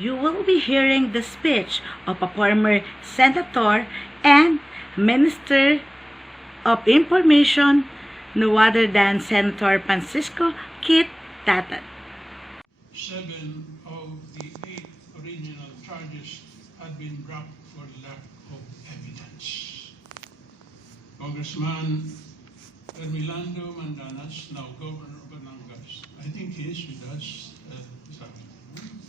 you will be hearing the speech of a former senator and Minister of Information, no other than Senator Francisco Kit Tatad. 7 of the 8 original charges had been dropped for lack of evidence. Congressman Ermilando Mandanas, now Governor of Batangas, I think he is with us this afternoon,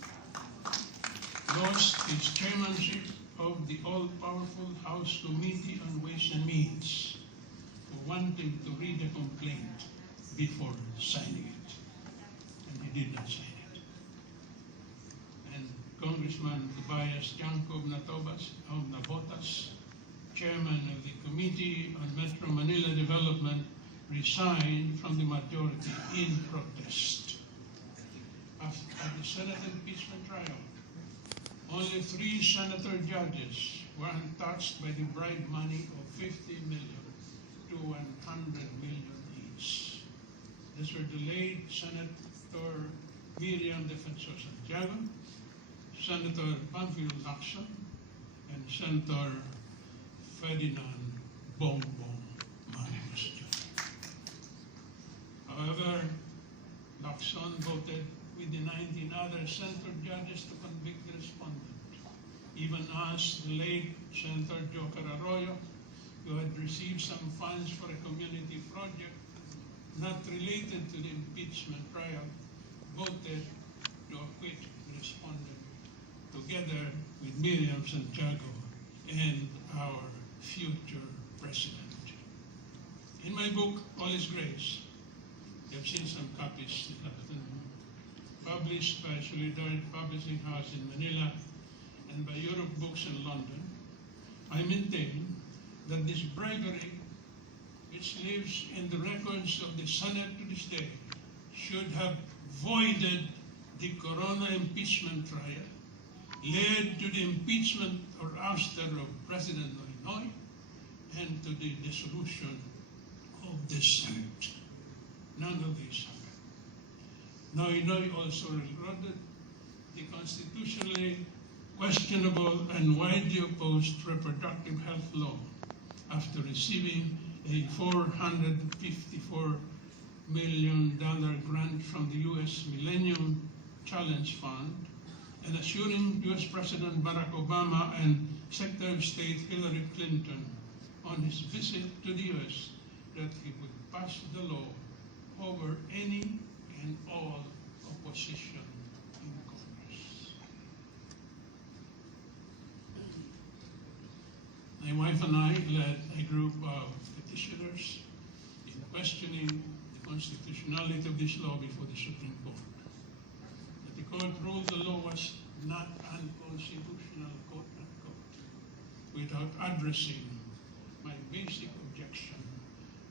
lost his chairmanship of the all-powerful House Committee on Ways and Means for wanting to read a complaint before signing it. And he did not sign it. And Congressman Tobias Jacob Nabotas, chairman of the Committee on Metro Manila Development, resigned from the majority in protest. After the Senate impeachment trial, only 3 senator judges were untouched by the bribe money of 50 million to 100 million each. These were the late Senator Miriam Defensor Santiago, Senator Pamphilo Lacson, and Senator Ferdinand Bongbong Marcos. However, Lacson voted with the 19 other senator judges to convict the respondent, even as the late Senator Joker Arroyo, who had received some funds for a community project not related to the impeachment trial, voted to acquit the respondent, together with Miriam Santiago and our future president. In my book, All is Grace, you have seen some copies this afternoon, published by Solidarity Publishing House in Manila and by Europe Books in London, I maintain that this bribery, which lives in the records of the Senate to this day, should have voided the Corona impeachment trial, led to the impeachment or ouster of President Noynoy, and to the dissolution of the Senate. None of these happened. Noynoy also regarded the constitutionally questionable and widely opposed reproductive health law after receiving a $454 million grant from the U.S. Millennium Challenge Fund and assuring U.S. President Barack Obama and Secretary of State Hillary Clinton on his visit to the U.S. that he would pass the law over any and all opposition in Congress. My wife and I led a group of petitioners in questioning the constitutionality of this law before the Supreme Court. But the court ruled the law was not unconstitutional, quote unquote, without addressing my basic objection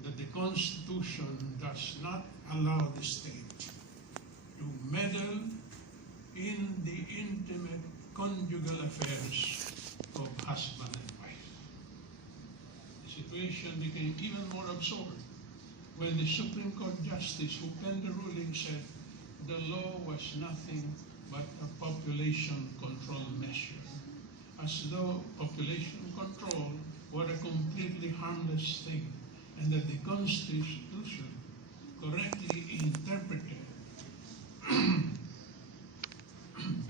that the Constitution does not allow the state to meddle in the intimate conjugal affairs of husband and wife. The situation became even more absurd when the Supreme Court Justice who penned the ruling said the law was nothing but a population control measure, as though population control were a completely harmless thing, and that the Constitution correctly interpreted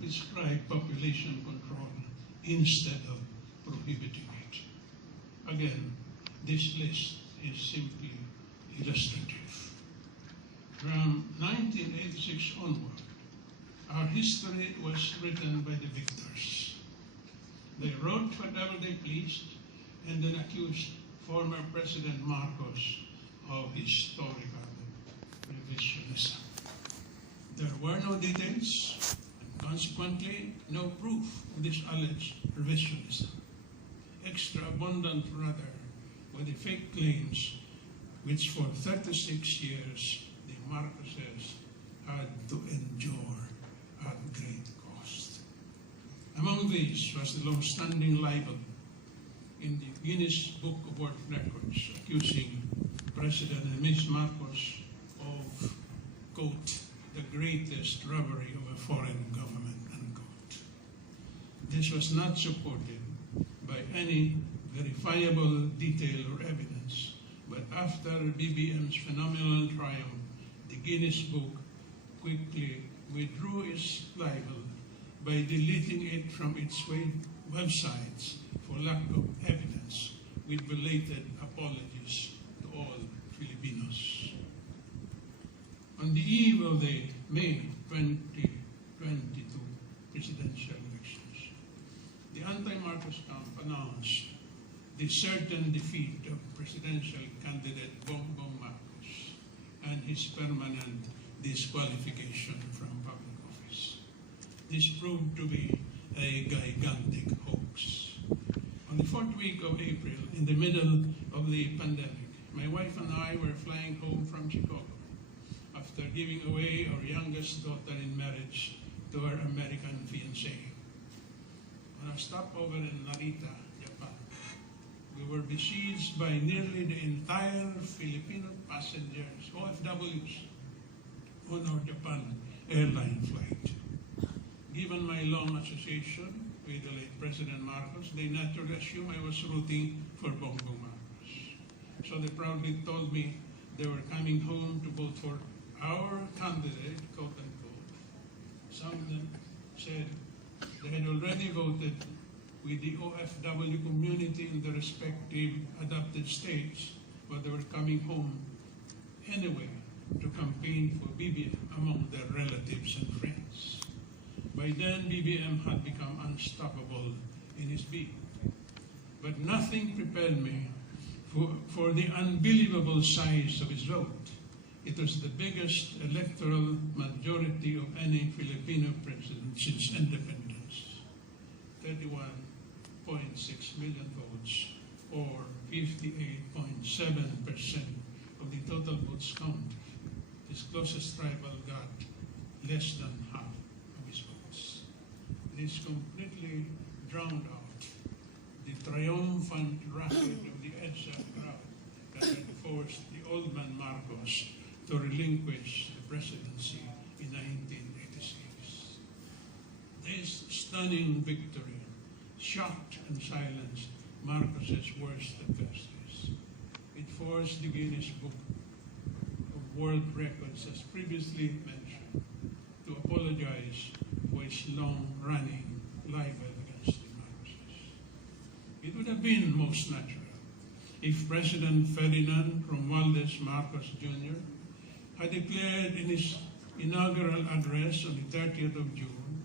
prescribed population control instead of prohibiting it. Again, this list is simply illustrative. From 1986 onward, our history was written by the victors. They wrote whatever they pleased and then accused former President Marcos of historical revisionism. There were no details, and consequently, no proof of this alleged revisionism. Extra abundant, rather, were the fake claims which for 36 years the Marcoses had to endure at great cost. Among these was the long-standing libel in the Guinness Book of World Records accusing President and Ms. Marcos quote, the greatest robbery of a foreign government, unquote. This was not supported by any verifiable detail or evidence, but after BBM's phenomenal triumph, the Guinness Book quickly withdrew its libel by deleting it from its websites for lack of evidence, with belated apologies to all Filipinos. On the eve of the May 2022 presidential elections, the anti-Marcos camp announced the certain defeat of presidential candidate Bongbong Marcos and his permanent disqualification from public office. This proved to be a gigantic hoax. On the fourth week of April, in the middle of the pandemic, my wife and I were flying home from Chicago after giving away our youngest daughter in marriage to her American fiancé. On a stopover in Narita, Japan, we were besieged by nearly the entire Filipino passengers, OFWs, on our Japan airline flight. Given my long association with the late President Marcos, they naturally assumed I was rooting for Bongbong Marcos. So they proudly told me they were coming home to vote for our candidate, quote unquote. Some of them said they had already voted with the OFW community in the respective adopted states, but they were coming home anyway to campaign for BBM among their relatives and friends. By then, BBM had become unstoppable in his bid. But nothing prepared me for the unbelievable size of his vote. It was the biggest electoral majority of any Filipino president since independence. 31.6 million votes, or 58.7% of the total votes counted. His closest rival got less than half of his votes. This completely drowned out the triumphant racket of the EDSA crowd that had forced the old man Marcos to relinquish the presidency in 1986. This stunning victory shocked and silenced Marcos's worst adversaries. It forced the Guinness Book of World Records, as previously mentioned, to apologize for its long-running libel against the Marcoses. It would have been most natural if President Ferdinand Romualdez Marcos Jr. had declared in his inaugural address on the 30th of June,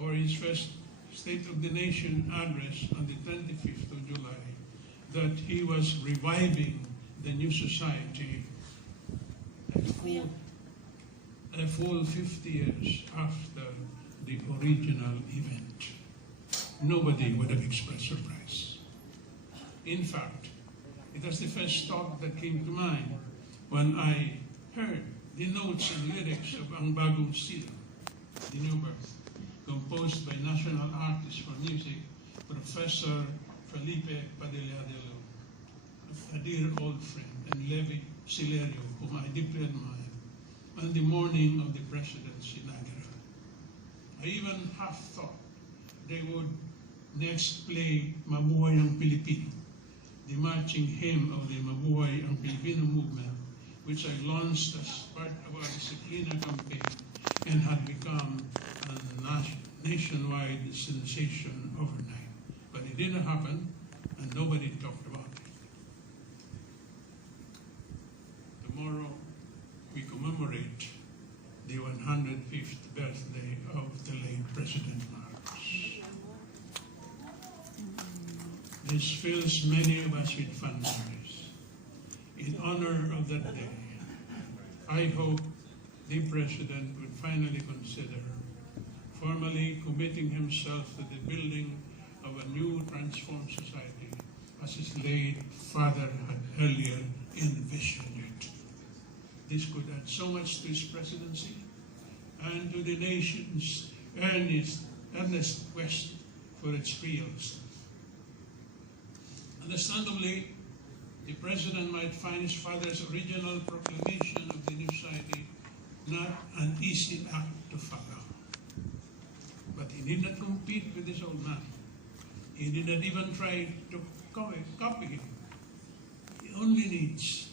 or his first State of the Nation address on the 25th of July, that he was reviving the new society a full 50 years after the original event. Nobody would have expressed surprise. In fact, it was the first thought that came to mind when I heard the notes and lyrics of Ang Bagong Sila, The New Birth, composed by national artist for music, Professor Felipe Padilla de Lo, a dear old friend, and Levi Silerio, whom I deeply admire, on the morning of the president's inaugural. I even half thought they would next play Mabuhay ang Pilipino, the marching hymn of the Mabuhay ang Pilipino movement, which I launched as part of our Disciplina campaign and had become a nationwide sensation overnight. But it didn't happen, and nobody talked about it. Tomorrow, we commemorate the 105th birthday of the late President Marcos. This fills many of us with fond memories. In honor of that day, I hope the President would finally consider formally committing himself to the building of a new transformed society as his late father had earlier envisioned it. This could add so much to his presidency and to the nation's earnest quest for its reals. Understandably, the President might find his father's original proclamation of the new society not an easy act to follow. But he did not compete with this old man. He did not even try to copy him. He only needs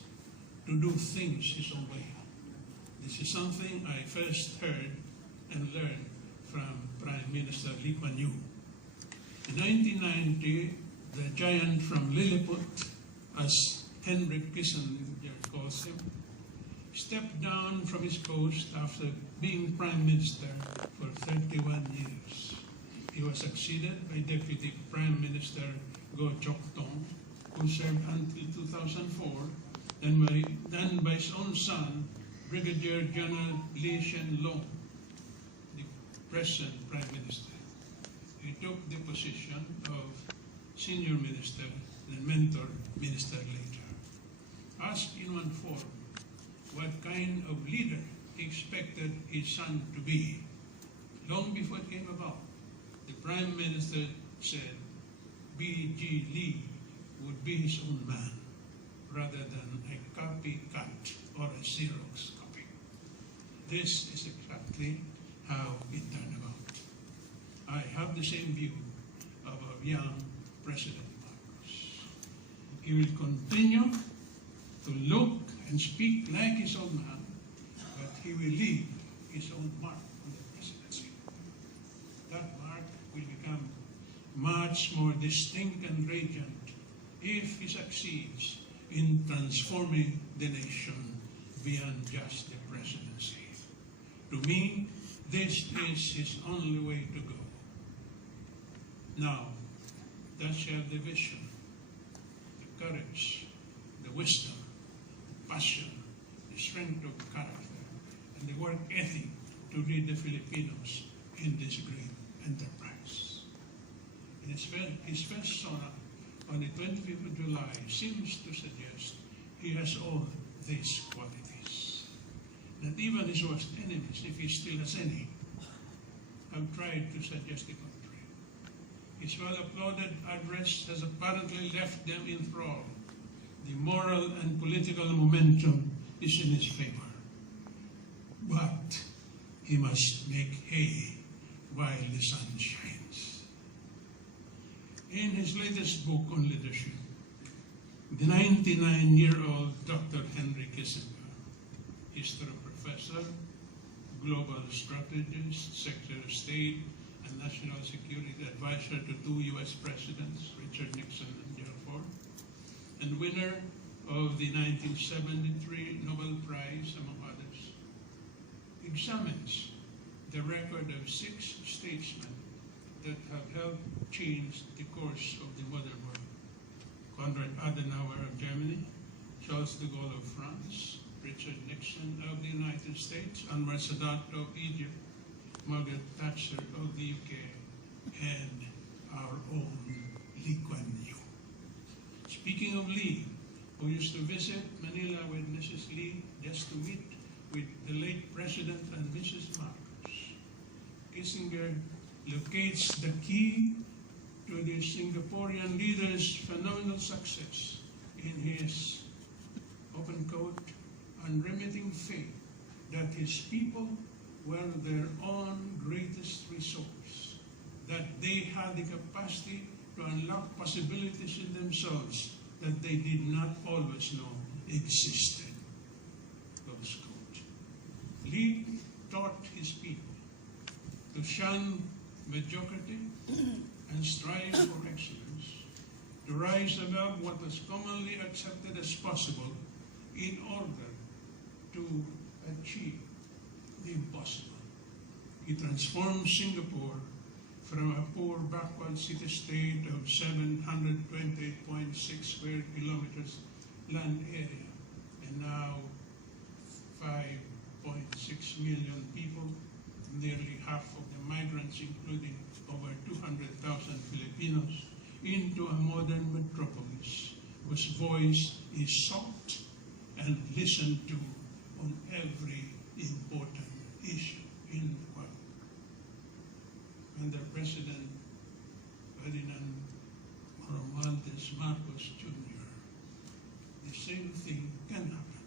to do things his own way. This is something I first heard and learned from Prime Minister Lee Kuan Yew. In 1990, the giant from Lilliput, as Henry Kissinger calls him, stepped down from his post after being Prime Minister for 31 years. He was succeeded by Deputy Prime Minister Goh Chok Tong, who served until 2004, and by his own son, Brigadier General Lee Hsien Loong, the present Prime Minister. He took the position of Senior Minister and Mentor Minister later. Asked in one forum what kind of leader he expected his son to be, long before it came about, the Prime Minister said B.G. Lee would be his own man rather than a copycat or a Xerox copy. This is exactly how it turned about. I have the same view of our young President Marcos. He will continue to look and speak like his own man, but he will leave his own mark on the presidency. That mark will become much more distinct and radiant if he succeeds in transforming the nation beyond just the presidency. To me, this is his only way to go. Now, does he have the vision, the courage, the wisdom, the passion, the strength of character, and the work ethic to lead the Filipinos in this great enterprise? In his first sonnet on the 25th of July seems to suggest he has all these qualities. That even his worst enemies, if he still has any, have tried to suggest the contrary. His well-applauded address has apparently left them enthralled. The moral and political momentum is in his favor. But he must make hay while the sun shines. In his latest book on leadership, the 99-year-old Dr. Henry Kissinger, history professor, global strategist, Secretary of State, and National Security Advisor to two U.S. presidents, Richard Nixon and Gerald Ford, and winner of the 1973 Nobel Prize, among others, examines the record of 6 statesmen that have helped change the course of the modern world. Konrad Adenauer of Germany, Charles de Gaulle of France, Richard Nixon of the United States, Anwar Sadat of Egypt, Margaret Thatcher of the UK, and our own Lee Kuan Yew. Speaking of Lee, who used to visit Manila with Mrs. Lee just to meet with the late President and Mrs. Marcos, Kissinger locates the key to the Singaporean leader's phenomenal success in his, open quote, unremitting faith that his people were their own greatest resource, that they had the capacity to unlock possibilities in themselves that they did not always know existed. Close quote. Lee taught his people to shun mediocrity and strive for excellence, to rise above what was commonly accepted as possible in order to achieve the impossible. He transformed Singapore from a poor backward city-state of 728.6 square kilometers land area, and now 5.6 million people, nearly half of the migrants, including over 200,000 Filipinos, into a modern metropolis whose voice is sought and listened to on every important issue in the world. Under President Ferdinand Romualdez Marcos Jr., the same thing can happen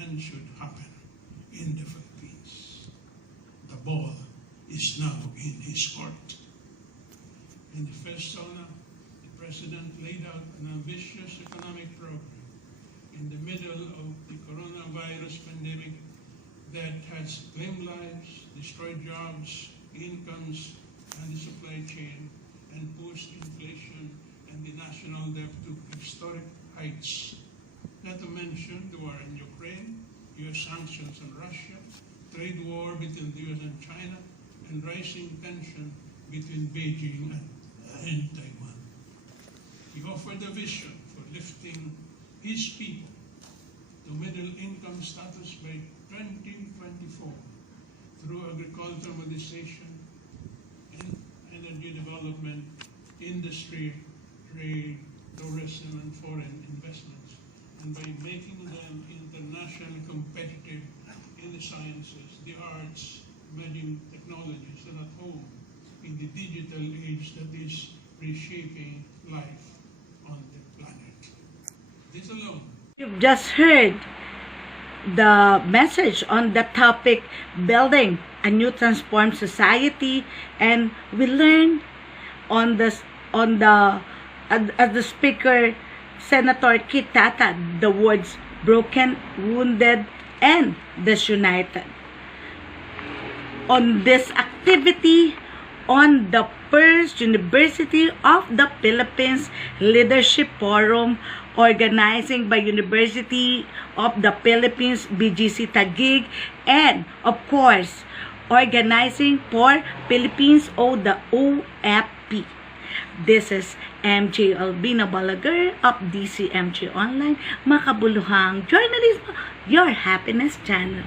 and should happen in the Philippines. The ball is now in his court. In the first sauna, the President laid out an ambitious economic program in the middle of the coronavirus pandemic that has claimed lives, destroyed jobs, incomes, and the supply chain, and pushed inflation and the national debt to historic heights. Not to mention the war in Ukraine, U.S. sanctions on Russia, trade war between the U.S. and China, and rising tension between Beijing and Taiwan. He offered a vision for lifting his people to middle-income status by 2024 through agricultural modernization, energy development, industry, trade, tourism, and foreign investments, and by making them internationally competitive in the sciences, the arts, emerging technologies, and at home in the digital age that is reshaping life on the planet. This alone. You've just heard the message on the topic building a new transformed society, and we learned on this as the speaker, Senator Tatad, the words broken, wounded, and disunited. On this activity, on the first University of the Philippines Leadership Forum, organizing by University of the Philippines, BGC Taguig, and of course, organizing for Philippines o the OFP. This is MJ Albina Balaguer of DZMJ Online, makabuluhang journalism, your happiness channel.